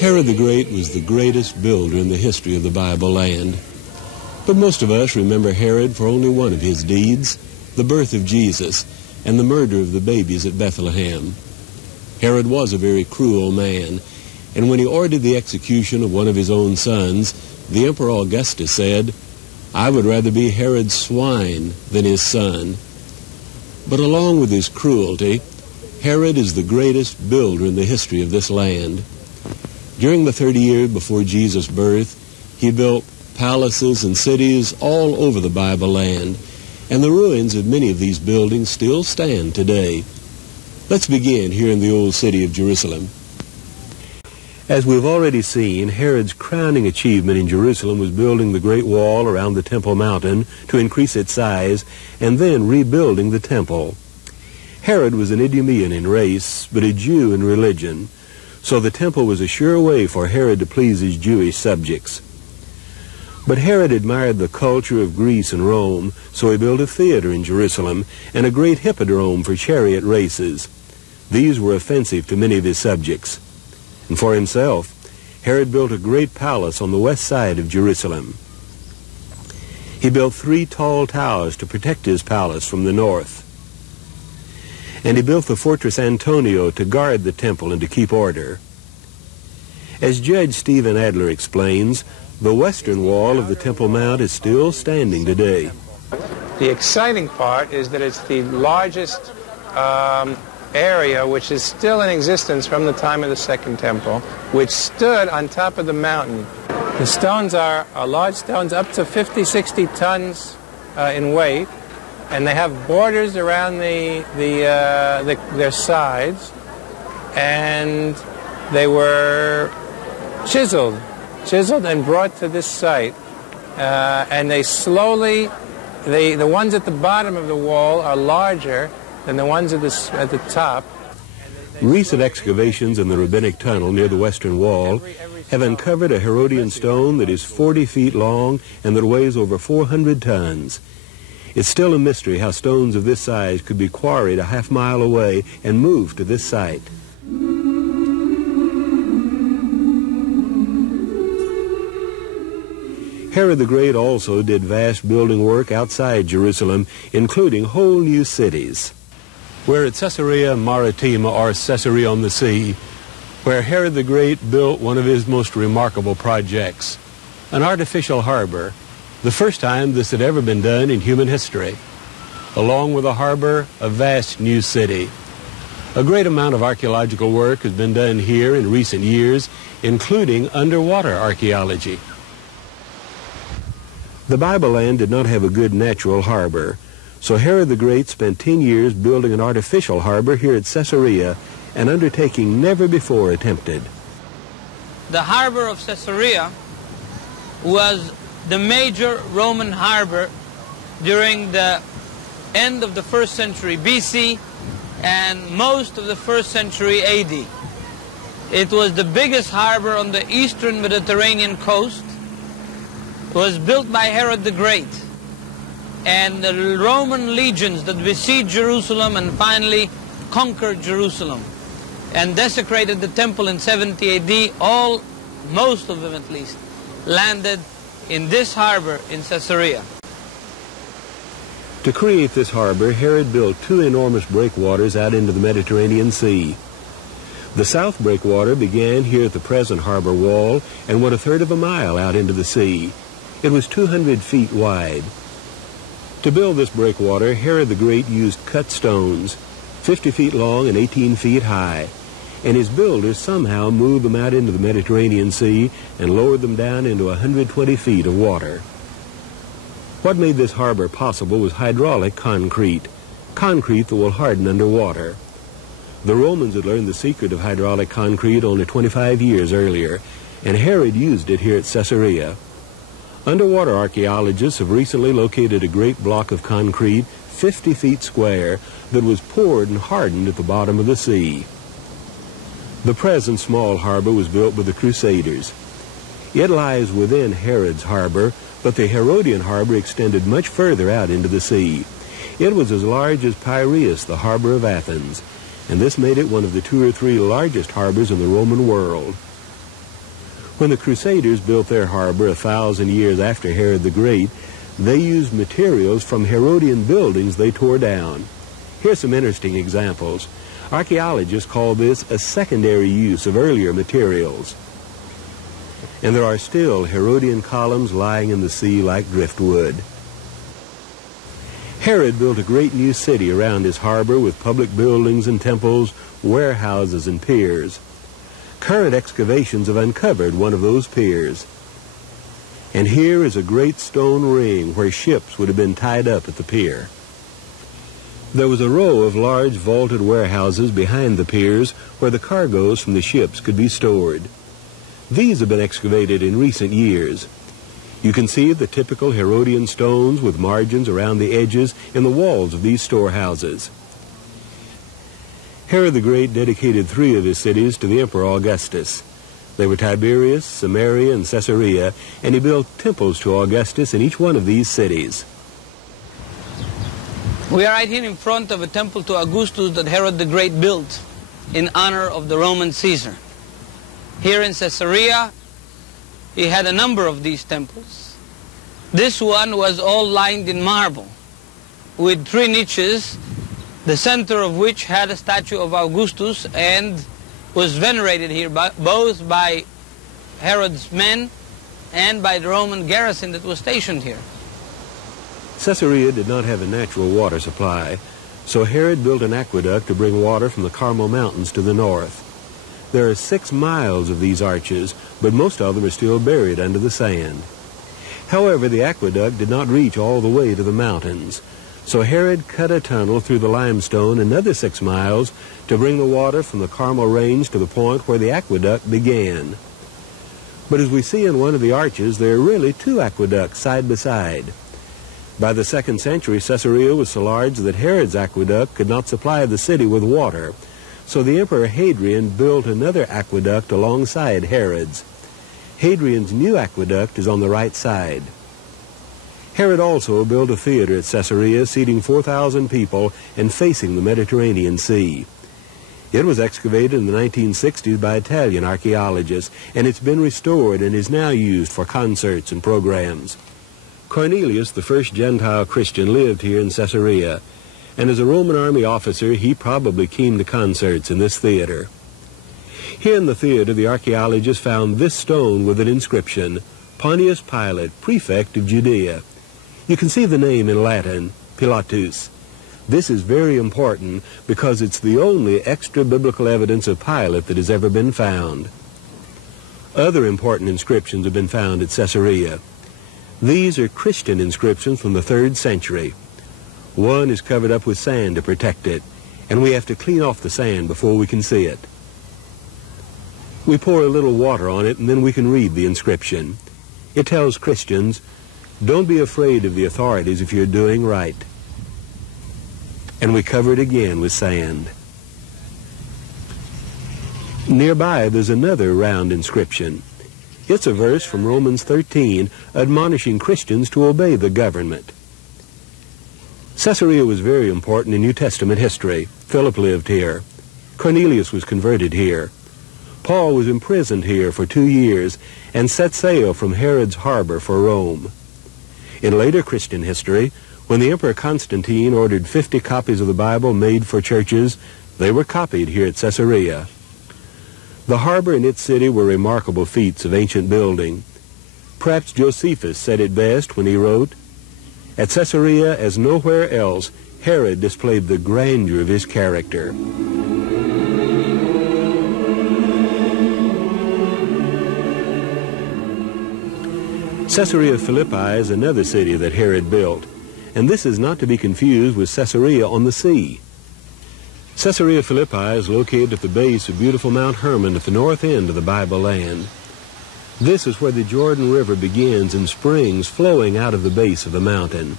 Herod the Great was the greatest builder in the history of the Bible land. But most of us remember Herod for only one of his deeds, the birth of Jesus and the murder of the babies at Bethlehem. Herod was a very cruel man, and when he ordered the execution of one of his own sons, the Emperor Augustus said, "I would rather be Herod's swine than his son." But along with his cruelty, Herod is the greatest builder in the history of this land. During the 30 years before Jesus' birth, he built palaces and cities all over the Bible land, and the ruins of many of these buildings still stand today. Let's begin here in the old city of Jerusalem. As we've already seen, Herod's crowning achievement in Jerusalem was building the Great Wall around the Temple Mountain to increase its size, and then rebuilding the Temple. Herod was an Idumean in race, but a Jew in religion, so the Temple was a sure way for Herod to please his Jewish subjects. But Herod admired the culture of Greece and Rome, so he built a theater in Jerusalem and a great hippodrome for chariot races. These were offensive to many of his subjects. And for himself, Herod built a great palace on the west side of Jerusalem. He built 3 tall towers to protect his palace from the north. And he built the fortress Antonio to guard the temple and to keep order. As Judge Stephen Adler explains, the western wall of the Temple Mount is still standing today. The exciting part is that it's the largest area which is still in existence from the time of the Second Temple, which stood on top of the mountain. The stones are large stones, up to 50, 60 tons in weight, and they have borders around their sides, and they were chiseled and brought to this site, and they slowly, the ones at the bottom of the wall are larger than the ones at the top. Recent excavations in the Rabbinic Tunnel near the western wall have uncovered a Herodian stone that is 40 feet long and that weighs over 400 tons. It's still a mystery how stones of this size could be quarried a half-mile away and moved to this site. Herod the Great also did vast building work outside Jerusalem, including whole new cities. We're at Caesarea Maritima, or Caesarea on the Sea, where Herod the Great built one of his most remarkable projects, an artificial harbor, the first time this had ever been done in human history. Along with the harbor, a vast new city. A great amount of archaeological work has been done here in recent years, including underwater archaeology. The Bible land did not have a good natural harbor, so Herod the Great spent 10 years building an artificial harbor here at Caesarea, an undertaking never before attempted. The harbor of Caesarea was the major Roman harbor during the end of the 1st century BC and most of the 1st century AD. It was the biggest harbor on the eastern Mediterranean coast. It was built by Herod the Great, and the Roman legions that besieged Jerusalem and finally conquered Jerusalem and desecrated the temple in 70 AD, most of them at least, landed in this harbor in Caesarea. To create this harbor, Herod built 2 enormous breakwaters out into the Mediterranean Sea. The south breakwater began here at the present harbor wall and went 1/3 of a mile out into the sea. It was 200 feet wide. To build this breakwater, Herod the Great used cut stones, 50 feet long and 18 feet high, and his builders somehow moved them out into the Mediterranean Sea and lowered them down into 120 feet of water. What made this harbor possible was hydraulic concrete that will harden underwater. The Romans had learned the secret of hydraulic concrete only 25 years earlier, and Herod used it here at Caesarea. Underwater archaeologists have recently located a great block of concrete, 50 feet square, that was poured and hardened at the bottom of the sea. The present small harbor was built by the Crusaders. It lies within Herod's harbor, but the Herodian harbor extended much further out into the sea. It was as large as Piraeus, the harbor of Athens, and this made it one of the 2 or 3 largest harbors in the Roman world. When the Crusaders built their harbor 1,000 years after Herod the Great, they used materials from Herodian buildings they tore down. Here's some interesting examples. Archaeologists call this a secondary use of earlier materials. And there are still Herodian columns lying in the sea like driftwood. Herod built a great new city around his harbor with public buildings and temples, warehouses and piers. Current excavations have uncovered one of those piers. And here is a great stone ring where ships would have been tied up at the pier. There was a row of large vaulted warehouses behind the piers where the cargoes from the ships could be stored. These have been excavated in recent years. You can see the typical Herodian stones with margins around the edges in the walls of these storehouses. Herod the Great dedicated 3 of his cities to the Emperor Augustus. They were Tiberias, Samaria, and Caesarea, and he built temples to Augustus in each one of these cities. We are right here in front of a temple to Augustus that Herod the Great built in honor of the Roman Caesar. Here in Caesarea, he had a number of these temples. This one was all lined in marble with 3 niches, the center of which had a statue of Augustus and was venerated here both by Herod's men and by the Roman garrison that was stationed here. Caesarea did not have a natural water supply, so Herod built an aqueduct to bring water from the Carmel Mountains to the north. There are 6 miles of these arches, but most of them are still buried under the sand. However, the aqueduct did not reach all the way to the mountains, so Herod cut a tunnel through the limestone another 6 miles to bring the water from the Carmel Range to the point where the aqueduct began. But as we see in one of the arches, there are really 2 aqueducts side by side. By the 2nd century, Caesarea was so large that Herod's aqueduct could not supply the city with water, so the Emperor Hadrian built another aqueduct alongside Herod's. Hadrian's new aqueduct is on the right side. Herod also built a theater at Caesarea seating 4,000 people and facing the Mediterranean Sea. It was excavated in the 1960s by Italian archaeologists, and it's been restored and is now used for concerts and programs. Cornelius, the first Gentile Christian, lived here in Caesarea, and as a Roman army officer, he probably came to concerts in this theater. Here in the theater, the archaeologists found this stone with an inscription, Pontius Pilate, prefect of Judea. You can see the name in Latin, Pilatus. This is very important because it's the only extra-biblical evidence of Pilate that has ever been found. Other important inscriptions have been found at Caesarea. These are Christian inscriptions from the 3rd century. One is covered up with sand to protect it, and we have to clean off the sand before we can see it. We pour a little water on it, and then we can read the inscription. It tells Christians, don't be afraid of the authorities if you're doing right. And we cover it again with sand. Nearby, there's another round inscription. It's a verse from Romans 13 admonishing Christians to obey the government. Caesarea was very important in New Testament history. Philip lived here. Cornelius was converted here. Paul was imprisoned here for 2 years and set sail from Herod's harbor for Rome. In later Christian history, when the Emperor Constantine ordered 50 copies of the Bible made for churches, they were copied here at Caesarea. The harbor and its city were remarkable feats of ancient building. Perhaps Josephus said it best when he wrote, "At Caesarea, as nowhere else, Herod displayed the grandeur of his character." Caesarea Philippi is another city that Herod built, and this is not to be confused with Caesarea on the sea. Caesarea Philippi is located at the base of beautiful Mount Hermon at the north end of the Bible land. This is where the Jordan River begins and springs flowing out of the base of the mountain.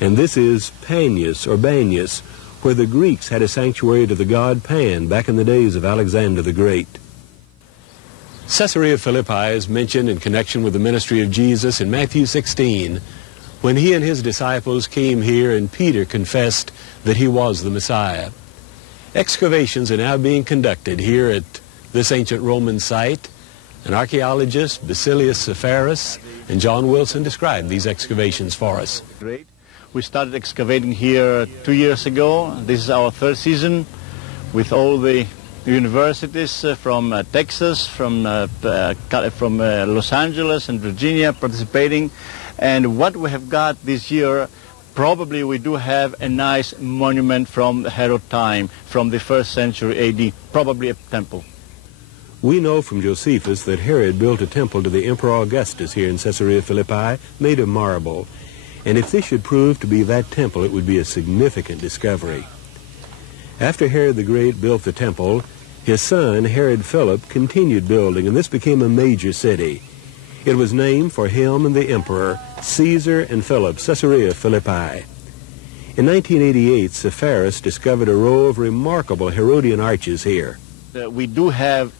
And this is Panius or Banius, where the Greeks had a sanctuary to the god Pan back in the days of Alexander the Great. Caesarea Philippi is mentioned in connection with the ministry of Jesus in Matthew 16, when he and his disciples came here and Peter confessed that he was the Messiah. Excavations are now being conducted here at this ancient Roman site, And archaeologists Basilius Sepphoris and John Wilson described these excavations for us. Great. We started excavating here 2 years ago. This is our third season with all the universities from Texas, from Los Angeles and Virginia participating. And what we have got this year, probably we do have a nice monument from Herod time, from the 1st century AD, probably a temple. We know from Josephus that Herod built a temple to the Emperor Augustus here in Caesarea Philippi, made of marble. And if this should prove to be that temple, it would be a significant discovery. After Herod the Great built the temple, his son, Herod Philip, continued building, and this became a major city. It was named for him and the emperor, Caesar and Philip, Caesarea Philippi. In 1988, Sepphoris discovered a row of remarkable Herodian arches here. We do have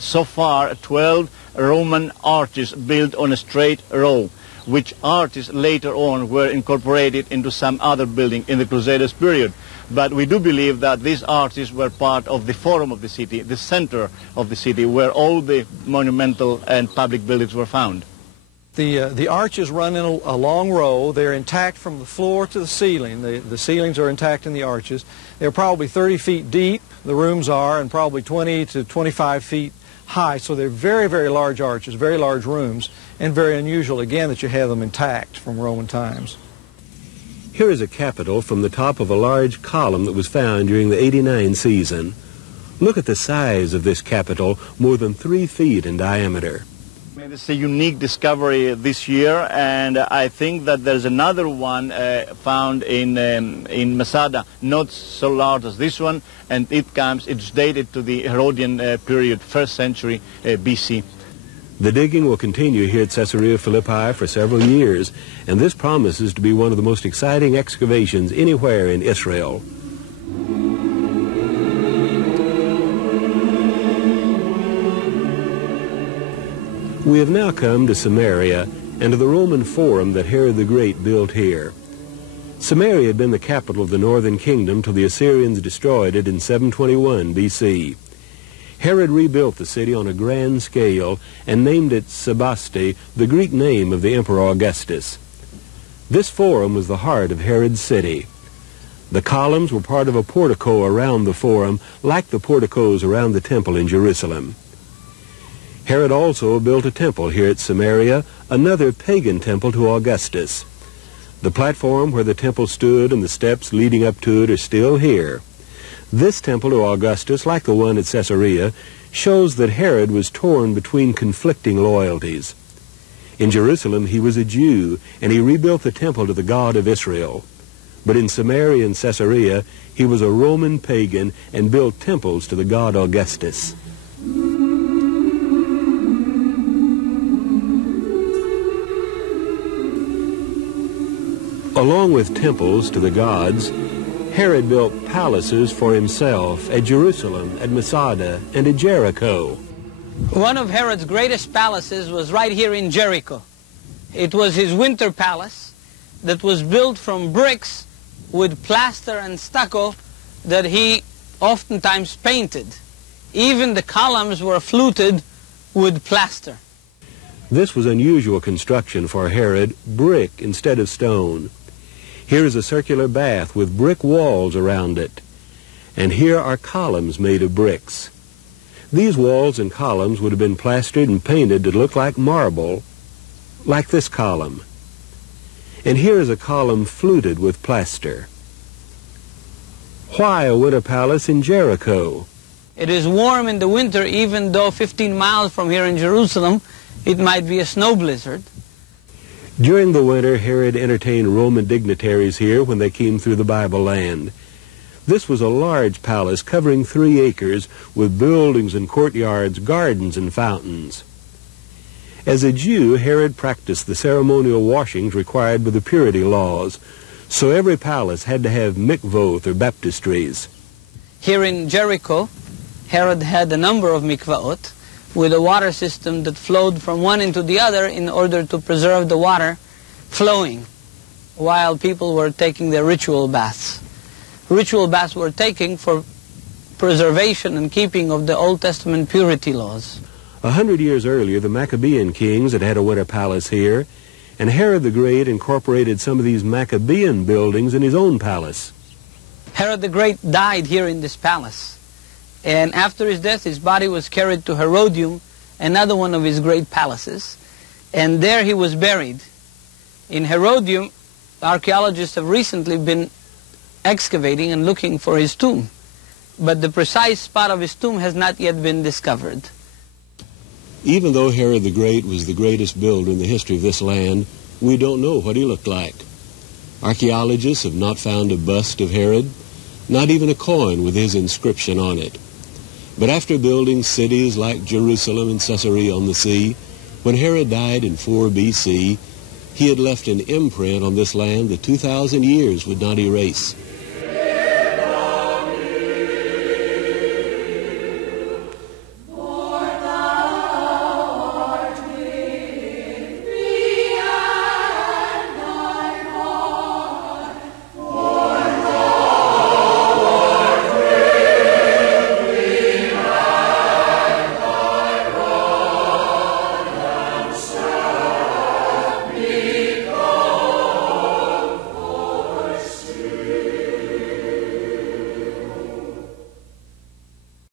so far 12 Roman arches built on a straight row, which arches later on were incorporated into some other building in the Crusaders period. But we do believe that these arches were part of the forum of the city, the center of the city, where all the monumental and public buildings were found. The arches run in a long row. They're intact from the floor to the ceiling. The ceilings are intact in the arches. They're probably 30 feet deep, the rooms are, and probably 20 to 25 feet high. So they're very, very large arches, very large rooms, and very unusual, again, that you have them intact from Roman times. Here is a capitol from the top of a large column that was found during the 89 season. Look at the size of this capitol, more than 3 feet in diameter. It's a unique discovery this year, and I think that there's another one found in Masada, not so large as this one, and it's dated to the Herodian period, 1st century BC. The digging will continue here at Caesarea Philippi for several years, and this promises to be one of the most exciting excavations anywhere in Israel. We have now come to Samaria and to the Roman Forum that Herod the Great built here. Samaria had been the capital of the northern kingdom till the Assyrians destroyed it in 721 BC. Herod rebuilt the city on a grand scale and named it Sebaste, the Greek name of the Emperor Augustus. This forum was the heart of Herod's city. The columns were part of a portico around the forum, like the porticos around the temple in Jerusalem. Herod also built a temple here at Samaria, another pagan temple to Augustus. The platform where the temple stood and the steps leading up to it are still here. This temple to Augustus, like the one at Caesarea, shows that Herod was torn between conflicting loyalties. In Jerusalem, he was a Jew, and he rebuilt the temple to the God of Israel. But in Samaria and Caesarea, he was a Roman pagan and built temples to the god Augustus. Along with temples to the gods, Herod built palaces for himself at Jerusalem, at Masada, and at Jericho. One of Herod's greatest palaces was right here in Jericho. It was his winter palace that was built from bricks with plaster and stucco that he oftentimes painted. Even the columns were fluted with plaster. This was unusual construction for Herod, brick instead of stone. Here is a circular bath with brick walls around it. And here are columns made of bricks. These walls and columns would have been plastered and painted to look like marble, like this column. And here is a column fluted with plaster. Why a winter palace in Jericho? It is warm in the winter, even though 15 miles from here in Jerusalem, it might be a snow blizzard. During the winter, Herod entertained Roman dignitaries here when they came through the Bible land. This was a large palace covering 3 acres with buildings and courtyards, gardens and fountains. As a Jew, Herod practiced the ceremonial washings required by the purity laws, so every palace had to have mikvot or baptistries. Here in Jericho, Herod had a number of mikvaot with a water system that flowed from one into the other in order to preserve the water flowing while people were taking their ritual baths. Ritual baths were taken for preservation and keeping of the Old Testament purity laws. 100 years earlier, the Maccabean kings had had a winter palace here, and Herod the Great incorporated some of these Maccabean buildings in his own palace. Herod the Great died here in this palace. And after his death, his body was carried to Herodium, another one of his great palaces. And there he was buried. In Herodium, archaeologists have recently been excavating and looking for his tomb. But the precise spot of his tomb has not yet been discovered. Even though Herod the Great was the greatest builder in the history of this land, we don't know what he looked like. Archaeologists have not found a bust of Herod, not even a coin with his inscription on it. But after building cities like Jerusalem and Caesarea on the sea, when Herod died in 4 BC, he had left an imprint on this land that 2,000 years would not erase.